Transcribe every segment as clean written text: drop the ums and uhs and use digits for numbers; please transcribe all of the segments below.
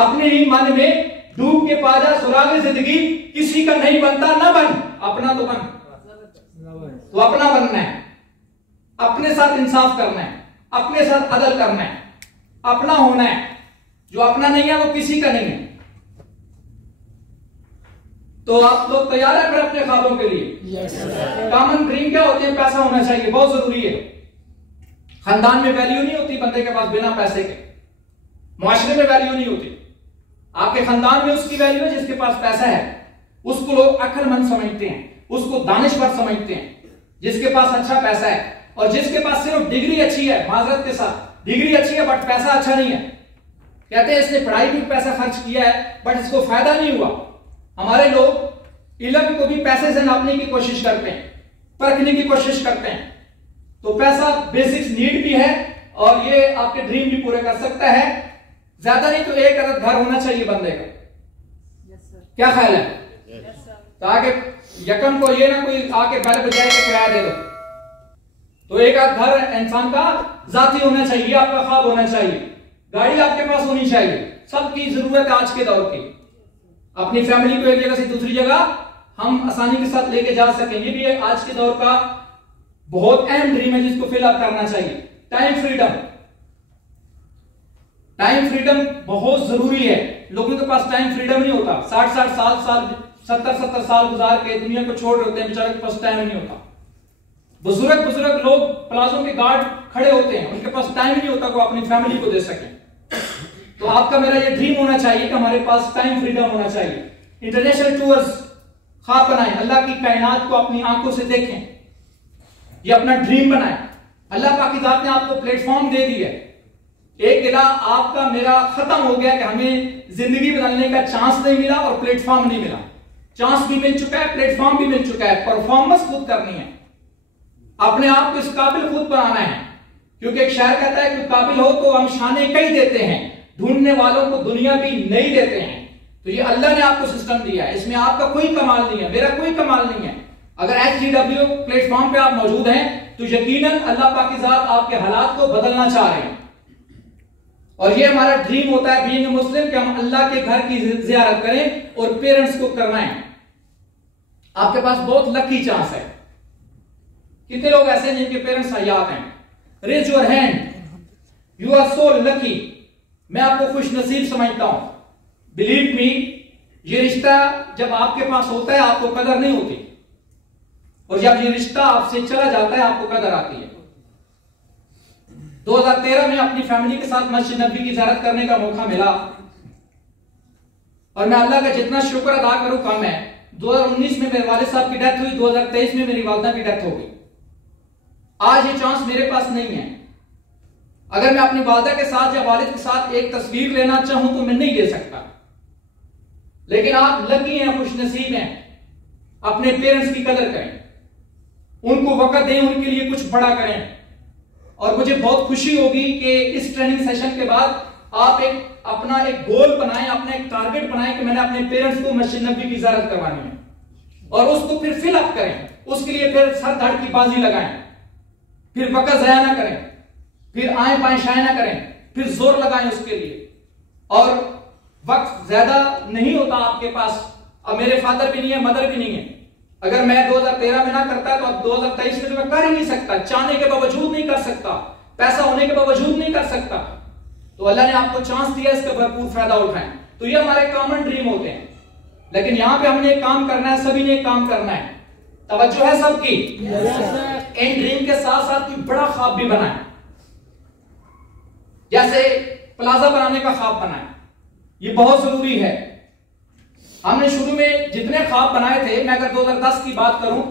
अपने ही मन में डूब के पा जा सुराग जिंदगी, किसी का नहीं बनता ना बन, अपना तो बन। तो अपना बनना है, अपने साथ इंसाफ करना है, अपने साथ अदल करना है, अपना होना है। जो अपना नहीं है वो किसी का नहीं है। तो आप लोग तैयार है फिर अपने ख्वाबों के लिए? कॉमन ड्रीम क्या होते हैं? पैसा होना चाहिए, बहुत जरूरी है। खानदान में वैल्यू नहीं होती बंदे के पास बिना पैसे के, मुआशरे में वैल्यू नहीं होती। आपके खानदान में उसकी वैल्यू है जिसके पास पैसा है, उसको लोग अक्लमंद समझते हैं, उसको दानिशवर समझते हैं, जिसके पास अच्छा पैसा है। और जिसके पास सिर्फ डिग्री अच्छी है, माजरत के साथ डिग्री अच्छी है बट पैसा अच्छा नहीं है, कहते हैं इसने पढ़ाई में पैसा खर्च किया है बट इसको फायदा नहीं हुआ। हमारे लोग इल्म को भी पैसे से नापने की कोशिश करते हैं, परखने की कोशिश करते हैं। तो पैसा बेसिक्स नीड भी है और ये आपके ड्रीम भी पूरे कर सकता है। ज्यादा नहीं तो एक अदद घर होना चाहिए बंदे का। क्या ख्याल है? तो आगे यकम को ये ना कोई आके बैल बजाए के किराया दे दो। तो एक आध घर इंसान का जाती होना चाहिए, आपका ख्वाब होना चाहिए, गाड़ी आपके पास होनी चाहिए। सबकी जरूरत है आज के दौर की, अपनी फैमिली को एक जगह से दूसरी जगह हम आसानी के साथ लेके जा सकें। ये भी आज के दौर का बहुत अहम ड्रीम है जिसको फिल अप करना चाहिए। टाइम फ्रीडम, टाइम फ्रीडम बहुत जरूरी है। लोगों के पास टाइम फ्रीडम नहीं होता। 60-60 साल 70-70 साल गुजार के दुनिया को छोड़ रहे होते हैं, बेचारे के पास टाइम नहीं होता। बुजुर्ग लोग प्लाजों के गार्ड खड़े होते हैं, उनके पास टाइम नहीं होता को अपनी फैमिली को दे सकें। तो आपका मेरा ये ड्रीम होना चाहिए कि हमारे पास टाइम फ्रीडम होना चाहिए। इंटरनेशनल टूर्स ख्वाब बनाएं, अल्लाह की कायनात को अपनी आंखों से देखें, ये अपना ड्रीम बनाएं। अल्लाह पाक की जात ने आपको प्लेटफॉर्म दे दी है। एक गिला आपका मेरा खत्म हो गया कि हमें जिंदगी बदलने का चांस नहीं मिला और प्लेटफॉर्म नहीं मिला। चांस भी मिल चुका है, प्लेटफॉर्म भी मिल चुका है। परफॉर्मेंस खुद करनी है, अपने आप को इस काबिल खुद बनाना है। क्योंकि एक शायर कहता है कि काबिल हो तो हम शाने कई देते हैं, ढूंढने वालों को दुनिया भी नहीं देते हैं। तो ये अल्लाह ने आपको सिस्टम दिया है, इसमें आपका कोई कमाल नहीं है, मेरा कोई कमाल नहीं है। अगर HGW प्लेटफॉर्म पे आप मौजूद हैं तो यकीनन अल्लाह पाक की जात आपके हालात को बदलना चाह रहे हैं। और ये हमारा ड्रीम होता है बीइंग मुस्लिम कि हम अल्लाह के घर की जियारत करें और पेरेंट्स को करवाएं। आपके पास बहुत लकी चांस है। कितने लोग ऐसे हैं जिनके पेरेंट्स हयात हैं? Raise your hand, you are so lucky. मैं आपको खुश नसीब समझता हूं। बिलीव मी, ये रिश्ता जब आपके पास होता है आपको कदर नहीं होती, और जब ये रिश्ता आपसे चला जाता है आपको कदर आती है। 2013 में अपनी फैमिली के साथ मस्जिद नबी की ज़ियारत करने का मौका मिला और मैं अल्लाह का जितना शुक्र अदा करूं कम है। 2019 में मेरे वालिद साहब की डेथ हुई, 2023 में मेरी वालिदा की डेथ हो गई। आज ये चांस मेरे पास नहीं है। अगर मैं अपनी वालिदा के साथ या वालिद के साथ एक तस्वीर लेना चाहूं तो मैं नहीं ले सकता। लेकिन आप लकी हैं, खुश नसीब हैं। अपने पेरेंट्स की कदर करें, उनको वक्त दें, उनके लिए कुछ बड़ा करें। और मुझे बहुत खुशी होगी कि इस ट्रेनिंग सेशन के बाद आप अपना एक गोल बनाएं, अपना एक टारगेट बनाएं कि मैंने अपने पेरेंट्स को मस्जिद नबी की ज़ियारत करवानी है, और उसको फिर फिल अप करें। उसके लिए फिर सर धड़ की बाजी लगाएं, फिर वक्त ज़ाया ना करें, फिर आए पाए शाए ना करें, फिर जोर लगाएं उसके लिए। और वक्त ज्यादा नहीं होता आपके पास। अब मेरे फादर भी नहीं है, मदर भी नहीं है। अगर मैं 2013 में ना करता तो अब 2023 में तो मैं कर ही नहीं सकता, चाहने के बावजूद नहीं कर सकता, पैसा होने के बावजूद नहीं कर सकता। तो अल्लाह ने आपको चांस दिया, इसका भरपूर फायदा उठाएं। तो ये हमारे कॉमन ड्रीम होते हैं। लेकिन यहां पे हमने एक काम करना है, सभी ने एक काम करना है। तवज्जो है सबकी? इन ड्रीम के साथ साथ कोई बड़ा ख्वाब भी बनाए, जैसे प्लाजा बनाने का ख्वाब बनाए। ये बहुत जरूरी है। हमने शुरू में जितने ख्वाब बनाए थे, मैं अगर 2010 की बात करूं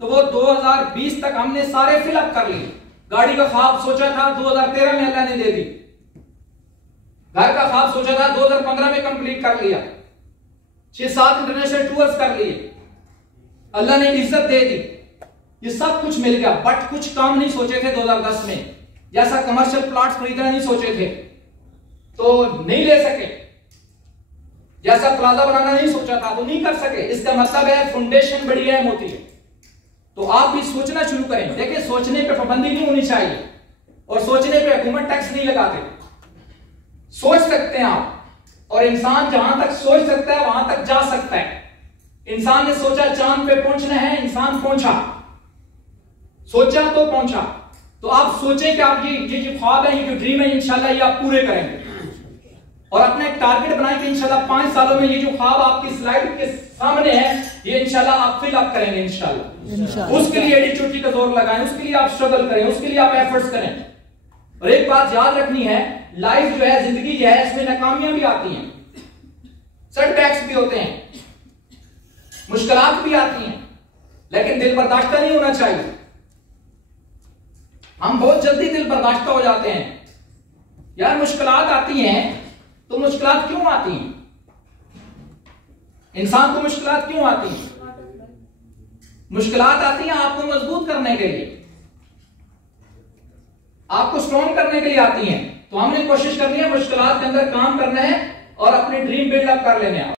तो वो 2020 तक हमने सारे फिलअप कर लिए। गाड़ी का ख्वाब सोचा था 2013 में अल्लाह ने दे दी। घर का ख्वाब सोचा था 2015 में कंप्लीट कर लिया। 6-7 इंटरनेशनल टूर्स कर लिए, अल्लाह ने इज्जत दे दी। ये सब कुछ मिल गया। बट कुछ काम नहीं सोचे थे 2010 में, जैसा कमर्शियल प्लॉट्स खरीदना नहीं सोचे थे तो नहीं ले सके, जैसा प्लाजा बनाना नहीं सोचा था तो नहीं कर सके। इसका मतलब है फाउंडेशन बड़ी अहम होती है। तो आप भी सोचना शुरू करें। देखिए, सोचने पे पाबंदी नहीं होनी चाहिए और सोचने पे हुकूमत टैक्स नहीं लगाते। सोच सकते हैं आप, और इंसान जहां तक सोच सकता है वहां तक जा सकता है। इंसान ने सोचा चांद पे पहुंचना है, इंसान पहुंचा, सोचा तो पहुंचा। तो आप सोचें कि आप ये जो ख्वाब है, ये जो ड्रीम है, इंशाल्लाह ये आप पूरे करेंगे। और अपना एक टारगेट बनाएं कि इंशाल्लाह 5 सालों में ये जो ख्वाब आपकी स्लाइड के सामने है, ये इंशाल्लाह आप फिल अप करेंगे इंशाल्लाह। उसके लिए एडी चोटी का जोर लगाएं, उसके लिए आप स्ट्रगल करें, उसके लिए आप एफर्ट्स करें। और एक बात याद रखनी है, लाइफ जो है, जिंदगी जो है, इसमें नाकामियां भी आती हैं, सेटबैक्स भी होते हैं, मुश्किलात भी आती हैं, लेकिन दिल बर्दाश्ता नहीं होना चाहिए। हम बहुत जल्दी दिल बर्दाश्ता हो जाते हैं। यार मुश्किलात आती हैं तो मुश्किलात क्यों आती हैं? इंसान को मुश्किलात क्यों आती हैं? मुश्किलात आती हैं आपको मजबूत करने के लिए, आपको स्ट्रॉन्ग करने के लिए आती हैं। तो हमने कोशिश करनी है मुश्किलात के अंदर काम करना है और अपने ड्रीम बिल्ड अप कर लेने हैं।